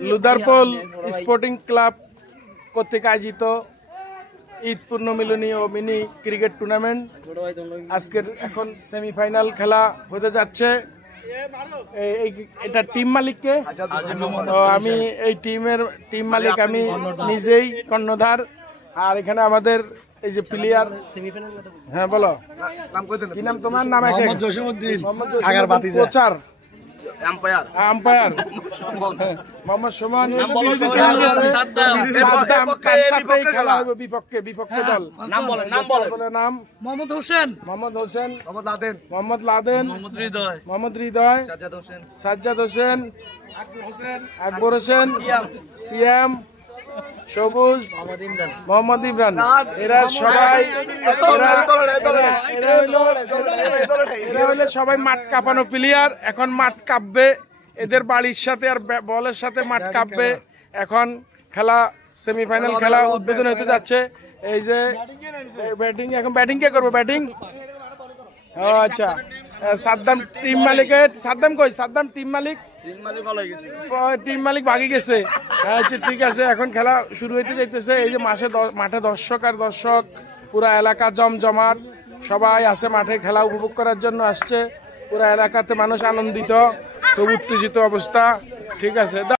লুদারপোল sporting club কর্তৃক আয়োজিত ঈদ পূর্ণমিলনী ও mini cricket tournament আজকের এখন সেমিফাইনাল খেলা হতে যাচ্ছে। এটা টিম মালিককে আমি এই টিম মালিক আমি নিজেই কর্ণধার। আর এখানে আমাদের এই যে প্লেয়ার, হ্যাঁ বলো কি নাম তোমার? নাম মোহাম্মদ জসিমউদ্দিন, কোচার আম্পায়ার মোহাম্মদ সুমন, বিপক্ষে দল নাম মোহাম্মদ হোসেন, মোহাম্মদ লাদেন, মোহাম্মদ হৃদয়, সাজ্জাদ হোসেন, আকবর হোসেন, সিয়াম, সবুজ, মোহাম্মদ ইমরান। এরা সবাই সবাই মাঠ কাঁপানো প্লেয়ার। এখন মাঠ কাঁপবে, এদের বাড়ির সাথে আর বলের সাথে মাঠ কাঁপবে। এখন খেলা সেমিফাইনাল খেলা উদ্বোধন হতে যাচ্ছে। এই যে ব্যাটিং, এখন ব্যাটিং কে করবো? ব্যাটিং ও আচ্ছা, সাদ্দাম টিম মালিকের। সাদ্দাম কই? সাদ্দাম টিম মালিক ভাগি গেছে। আচ্ছা ঠিক আছে, এখন খেলা শুরু হইতে যাইতেছে। এই যে মাঠে দর্শক আর দর্শক, পুরা এলাকা জমজমাট, সবাই আছে মাঠে খেলা উপভোগ করার জন্য আসছে। পুরা এলাকাতে মানুষ আনন্দিত, খুব উত্তেজিত অবস্থা। ঠিক আছে।